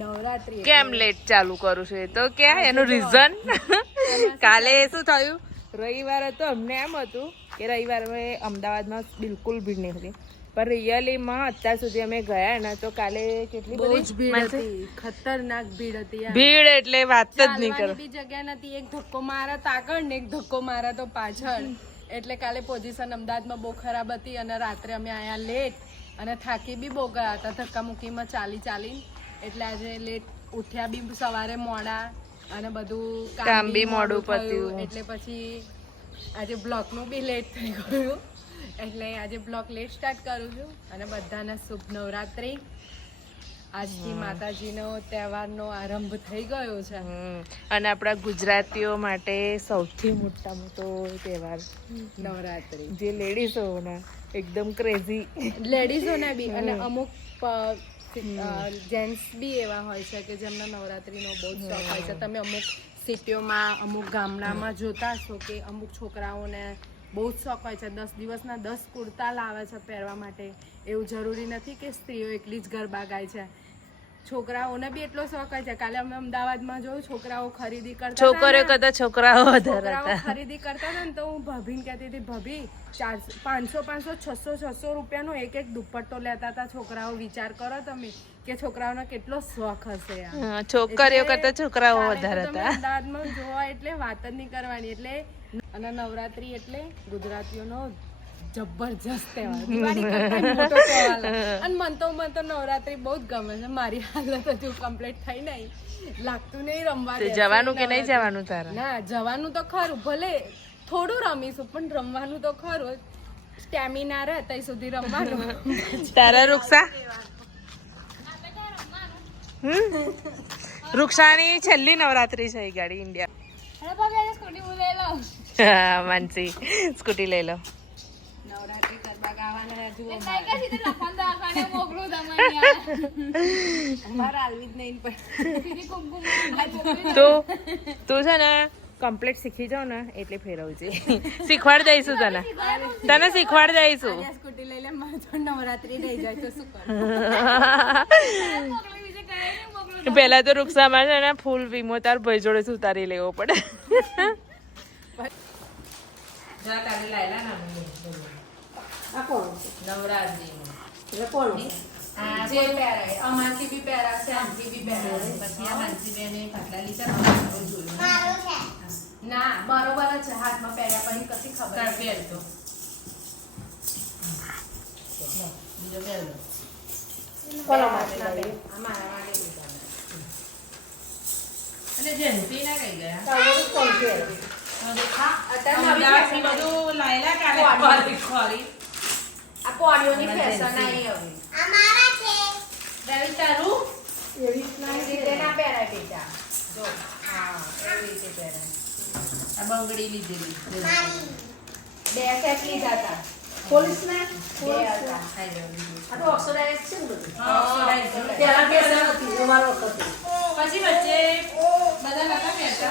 નવરાત્રી કેમ લેટ ચાલુ કરું છું એ તો કે એનું રીઝન કાલે શું થયું રવિવાર હતો અમને એમ હતું કે રવિવારે અમદાવાદમાં બિલકુલ ભીડ નહીં હતી પણ રિયલીમાં અત્યાર સુધી અમે ગયા ને તો કાલે કેટલી બહુ જ બધી ભીડ હતી, ખતરનાક ભીડ હતી યાર. ભીડ એટલે વાત જ નહીં કરો. ચાલવાની બી જગ્યા નથી, એક ધક્કો મારે તો આગળ ને એક ધક્કો મારે તો પાછળ. એટલે કાલે પોઝિશન અમદાવાદમાં બહુ ખરાબ હતી અને રાત્રે અમે આયા લેટ અને થાકી બી બહુ ગયા હતા ધક્કા મુક્કીમાં ચાલી એટલે આજે લેટ ઉઠ્યા બી સવારે મોડા અને બધું કામ બી મોડું પત્યું એટલે પછી આજે બ્લોગનું બી લેટ થઈ ગયું એટલે આજે બ્લોગ લેટ સ્ટાર્ટ કરું છું અને બધાને શુભ નવરાત્રી. આજથી માતાજીનો તહેવારનો આરંભ થઈ ગયો છે અને આપણા ગુજરાતીઓ માટે સૌથી મોટો તહેવાર નવરાત્રી, જે લેડીઝોના એકદમ ક્રેઝી લેડીઝોને બી અને અમુક જેન્ટ્સ બી એવા હોય છે કે જેમના નવરાત્રીનો બહુ જ શોખ હોય છે. તમે અમુક સિટીઓમાં અમુક ગામડામાં જોતા હશો કે અમુક છોકરાઓને બહુ જ શોખ હોય છે, 10 દિવસના 10 કુર્તા લાવે છે પહેરવા માટે. એવું જરૂરી નથી કે સ્ત્રીઓ એકલી જ ગરબા ગાય છે, છોકરાઓને બી એટલો શોખ હોય છે. કાલે અમે અમદાવાદમાં જોયું છોકરાઓ ખરીદી કરતા, છોકરીઓ કરતા છોકરાઓ વધારે હતા. ખરીદી કરતા હતા ને તો હું ભાભીને કહેતી હતી, ભાભી 500 600 રૂપિયાનો એક દુપટ્ટો લેતા હતા છોકરાઓ. વિચાર કરો તમે કે છોકરાઓનો કેટલો શોખ હશે યાર. છોકરીઓ કરતા છોકરાઓ વધારે હતા. અમદાવાદમાં જોવા એટલે વાત જ નહીં કરવાની. એટલે અને નવરાત્રી એટલે ગુજરાતીઓનો જબરજસ્ત તહેવાર, દિવાળી કરતાં મોટો તહેવાર. અને મન તો નવરાત્રી બહુ જ ગમે છે. મારી હાલત હજુ કમ્પ્લીટ થઈ નહીં, લાગતું નહીં રમવા જવાનું કે નહીં જવાનું તારા? ના, જવાનું તો ખરું, ભલે થોડું રમીશું પણ રમવાનું તો ખરું. સ્ટેમિના રહે ત્યાં સુધી રમવાનું. તારા રૂક્ષા? રૂક્ષાની છેલ્લી નવરાત્રી છે ગાડી ઇન્ડિયા. માનસી સ્કૂટી લઈ લો. નવરાત્રી ગરબા ગાવાના તું છે ને કમ્પ્લીટ શીખી જાવ ને એટલે ફેરવું છે. શીખવાડ દઈશું તને શીખવાડ દઈશું. સ્કૂટી લઈ લે, મારે તો નવરાત્રી રહી જાય તો શું કરું? પેલા તો રૂક્ષામાં છે ને ફૂલ વીમો તાર ભાઈ જોડે ઉતારી લેવો પડે. અમારથી બી પહેરાવશે, આમથી બી પહેરાવશે. પછી આ માનસીબેને પાટલા લીધા ના બરોબર જ છે, હાથમાં પહેર્યા પછી કશી ખબર પહેરતો બીજો પહેરલો અને જયંતી ના કઈ ગયા આ કોળીઓની ફેશન આવી હવે. અમારા છે રવિ તારું એવી રીતે ના પહેરાય બેટા. જો હા એવી રીતે પહેરાય. આ બંગડી લીધેલી બે સેટ લીધા હતા પોલીસના. બે હતા આ તો ઓક્સિડાઇઝ છે ને બધું. ઓક્સિડાઇઝ પહેલા પહેલા હતી તમારો વખત, પછી વચ્ચે બધા નતા પહેરતા.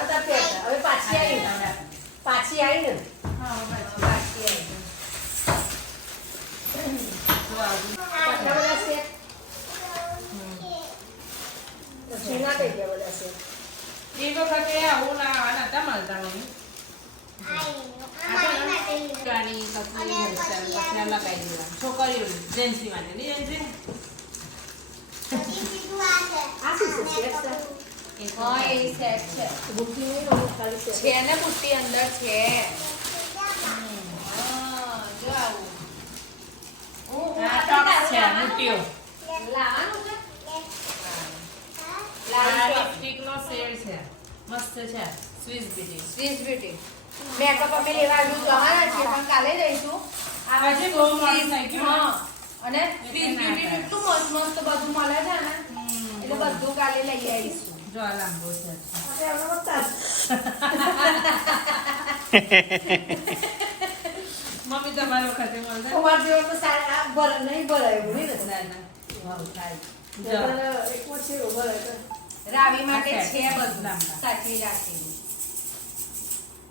હવે પાછી આવી ને હા પાછી આવી. એ વખતે આવું ના નતા મળતા મને. છોકરીઓ જેન્સી માટે નહીં જેન્સી છે ને બુટ્ટી અંદર છે. જો આવું સ્વિસ બ્યુટી મેકઅપ અમે લેવા જવાના છે પણ કાલે જઈશું. આજે બહુ મસ્ત થઈ ગયું અને સ્વિસ બ્યુટી એટલું મસ્ત મસ્ત બધું મળે છે ને એટલે બધું કાલે લઈ આવીશું. જો આ લાંબો છે મમ્મી તમારી વખતે મળશે. તમાર જેવો તો સારા ભર નહીં ભરાય એવું નહીં ના થાય. એક છે ભરાય રાવી માટે છે બધું સાચી રાખીને.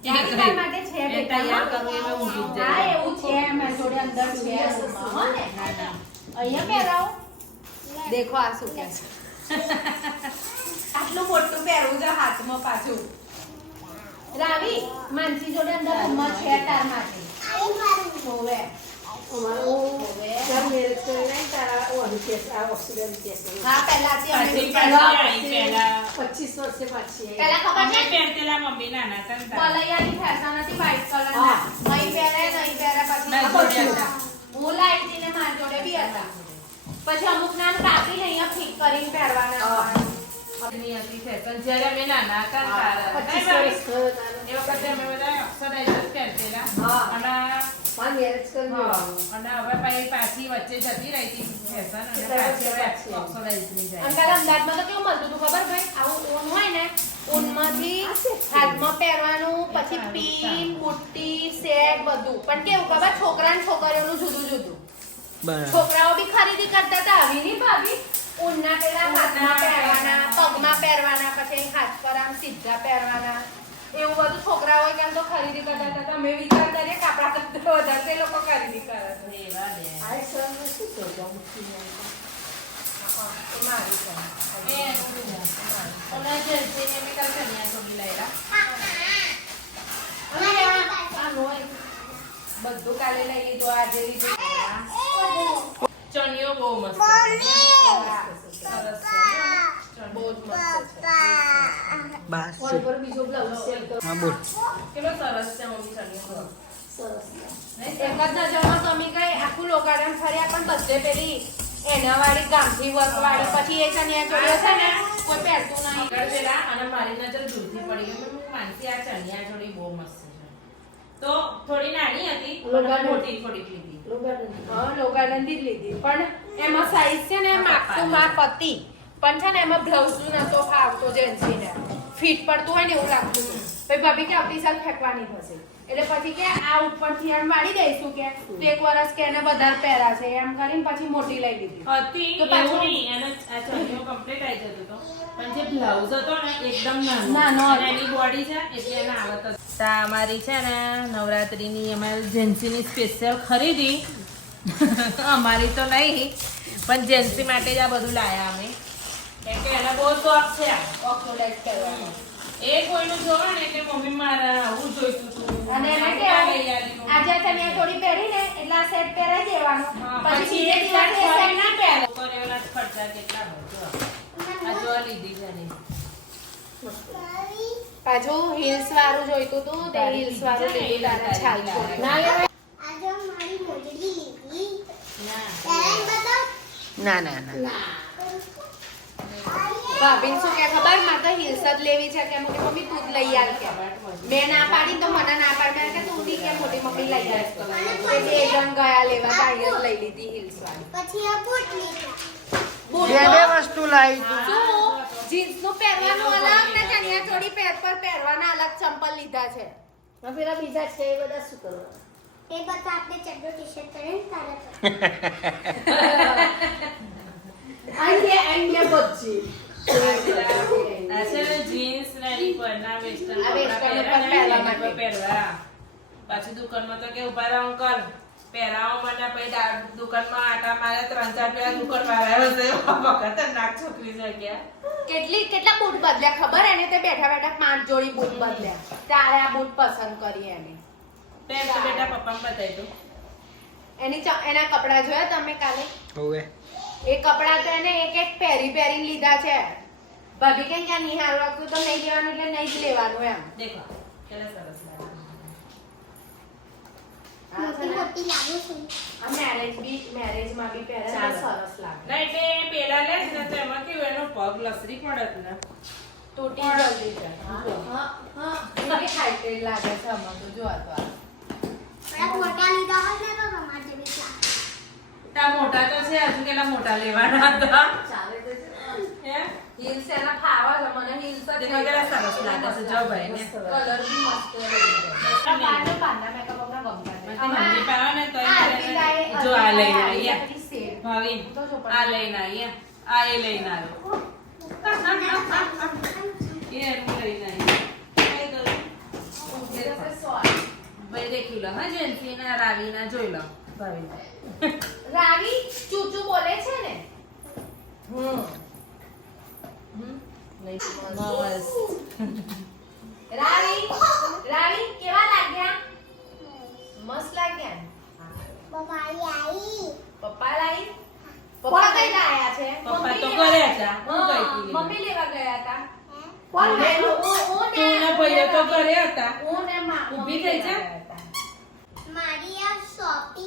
રાવી માટે છે બેટા તૈયાર કરવું એમાં ઊંઘી જ જાય. હા એવું છે મેં જોડે અંદર છે હો ને. અહીંયા પહેરાવો દેખો આ શું કે છે. પહેરવું છે હાથમાં પાછું. રાવી માનસી જોડે અંદર રમત છે તાર માટે. હોવે. હા પહેલાથી અમે પહેલા 25 વર્ષે પાછી પહેલા ખબર છે પહેરતેલા મમ્મી નાના હતા ને તારા. મલૈયાની ફેશન હતી white કલરના. નહીં પહેરે પછી ના જોડે હતા. હું લાવી હતી ને મારી જોડે બી હતા. પછી અમુક નામ કાપીને અહીંયા ફિટ કરીને પહેરવાના. ની હતી fashion. જ્યારે અમે નાના હતા ને તારા. 25 વર્ષ થયો તારે. એ વખતે અમે બધા oxidized જ પહેરતેલા. હા. અને મારે મેરેજ કર્યું અને હવે પછી પાછી વચ્ચે જતી રહી હતી fashion અને પાછી હવે oxidized ની જાય. અંકલ અમદાવાદમાં તો કેવું મળતું હતું ખબર ભાઈ? આવું ઊન હોય ને ઊનમાંથી હાથમાં પહેરવાનું, પછી પિન, બુટ્ટી, સેટ બધું. પણ કેવું ખબર છોકરા ને છોકરીઓનું જુદું જુદું. છોકરાઓ બી ખરીદી કરતા હતા. આવી નહીં ભાભી? ઊનના પેલા હાથમાં પહેરવાના, પગમાં પહેરવાના, પછી હાથ પર આમ સીધા પહેરવાના. એવું બધું છોકરાઓ કેમ તો ખરીદી કરતા હતા. તો અમે વિચાર કરીએ કે આપણા કરતા વધારે તે લોકો ખરીદી કરે છે. એવા બે. આ સર શું શોધો મૂકીને હા, એ મારી છે. એ ઓલા જેન્ટ્સની અમે કાલ ચણિયા ચોળી લાવ્યા. બધું કાલે લઈ લીધું, આજે લીધું. ચણિયો બહુ મસ્ત છે. સરસ છે. બહુ જ મસ્ત છે. ફોન પર બીજો બ્લાઉઝ સેલ કરો કેટલો સરસ છે મમ્મી ચણિયો. સરસ એક જ નજરમાં તમે કઈ આખું લોકાડન ફર્યા પણ બધે પેલી એના વાળી ગામઠી વર્ક વાળી પછી એ ચણિયા ચોળીઓ છે ને કોઈ પહેરતું નહીં. આગળ પેલા અને મારી નજર દૂરથી પડી ગઈ. હું માનસી આ ચણિયા ચોળી બહુ મસ્ત છે. તો થોડી નાની હતી પણ મોટી થોડીક લીધી. હા લોકાડન થી જ લીધી પણ એમાં સાઈઝ છે ને માપતું માપ હતી પણ છે ને એમાં બ્લાઉઝ નતો ફાવતો જેન્સીને ફિટ પડતું હોય ને એવું લાગતું હતું. પછી ભાભી કે આવતી સાલ ફેંકવાની થશે એટલે પછી કે આ ઉપરથી એમ વાળી દઈશું કે તું એક વર્ષ કે એને વધારે પહેરા છે એમ કરીને પછી મોટી લઈ લીધી. હતી તો પાછું- એવું નહીં, એનો આ ચણિયો complete આવી જતો હતો. પણ જે બ્લાઉઝ હતો ને એકદમ નાનો નાનો હતો. અને એની બોડી છે એટલે એને આવત હતી. તા અમારી છે ને નવરાત્રીની અમારી જેન્સીની સ્પેશિયલ ખરીદી અમારી તો નહીં પણ જેન્સી માટે જ આ બધું લાયા અમે કેમ કે એને બહુ શોખ છે આ. ઓક્ટોલાઇઝ કરવાનો. એ કોઈનું જોવે ને એટલે મમ્મી મારા આવું જોઈતું હતું અને એને આ કેવું લઈ આલી. આજે ચણિયા ચોળી પહેરી ને એટલે આ સેટ પહેરાઈ દેવાનો હા, પછી પછી બીજે એક દિવસે સેટ ના પહેરે. છોકરીઓના જ ખર્ચા કેટલા હોય જો. આ જો આ લીધી છે એની. પાછું હિલ્સ વાળું જોઈતું હતું તે હિલ્સ વાળું લીધું તારે છાલ છોડી. ના લેવાય. ના ના ના ભાભીને શું કે ખબર મારે તો હિલ્સ જ લેવી છે કે મોટી મમ્મી તું જ લઈ આવ કે મેં ના પાડી તો મને ના પાડી મેં કે તું બી કે મોટી મમ્મી લઈ આવ તે બે જણ ગયા લેવા ગાડી જ લઈ લીધી હિલ્સ વાળી બૂટ વસ્તુ લાવી જીન્સ નું પહેરવાનું અલગ ને ચણિયા ચોળી પર પહેરવાના અલગ ચંપલ લીધા છે. પેલા બીજા છે એ બધા શું કરવા એ બધા આપણે ચડ્ડો ટી-શર્ટ પહેરીને તારે અહીંયા બચ્ચી આ છે ને જીન્સ ને એની પરના વેસ્ટર્ન આ western કપડાં ઉપર પહેર્યા પહેરવા ને માટે. એની પર પહેરવા. પાછી દુકાનમાં તો કે ઉભા રહો અંકલ પહેરાવો મને પછી દુકાનમાં આટા મારે 3-4 પેલા દુકાન વાળા હશે ખતરનાક છોકરી છે ક્યાં કેટલા બૂટ બદલ્યા ખબર એને તે બેઠા બેઠા 5 જોડી બૂટ બદલ્યા તારે આ બૂટ પસંદ કરી એને તે તો બેટા પપ્પાને બતાવી દો. એના કપડા જોયા તમે કાલે હોવે એ કપડા તો એને એક એક પહેરીને લીધા છે. ભાભી કઈ ક્યાં નહીં હાલવાતું તો નહીં લેવાનું એટલે નહીં જ લેવાનું એમ. દેખો કેટલા સરસ લાગે. મોટી મોટી લાગુ છું આ મેરેજમાં બી પહેરે તો ચાલે. સરસ લાગે. ના એટલે પેલા લે ને તો એમાં કેવું એનો પગ લસરી પડત ને તૂટી જલ્દી છે. હા એવી હાઈટેડ લાગે છે આમાં તો જો આ તો આ. થોડા મોટા લીધા હોય ને તો તમારે જેવી લાગે તા મોટા તો છે હજુ કેટલા મોટા લેવાના હતા ચાલે તો છે. હે હિલ્સ એના ફાવા છે મને હિલ્સ જ દેખો કેટલા સરસ લાગે છે જો ભાઈ ને કલર બી મસ્ત છે. પાના મેકઅપ આપણા ગમતા મને નહીં. મમ્મી પાવા ને તો આરતી જો આ લઈને ગાય, આવીએ બધી શેડ. ભાવિન તો જો પણ. આ લઈને આવીએ આ એ લઈને આવ્યો એ એનું લઈને આવી કઈ કરું This is soft. ભાઈ દેખી લો હા જેન્સી ના રાવી ના જોઈ લો ભાવિન રાવી ચૂચુ બોલે છે ને રાવી રાવી કેવા લાગ્યા? મસ્ત લાગ્યા. બમારી આવી પપ્પા લાઈ પપ્પા કઈ લાયા છે? પપ્પા તો ઘરે હતા. હું ગઈ હતી લેવા. મમ્મી લેવા ગયા હતા. કોણ લાવ્યું? તું ને ભાઈઓ તો ઘરે હતા. હું ને માં ઊભી થઈ જા. મારી આ શોપિંગ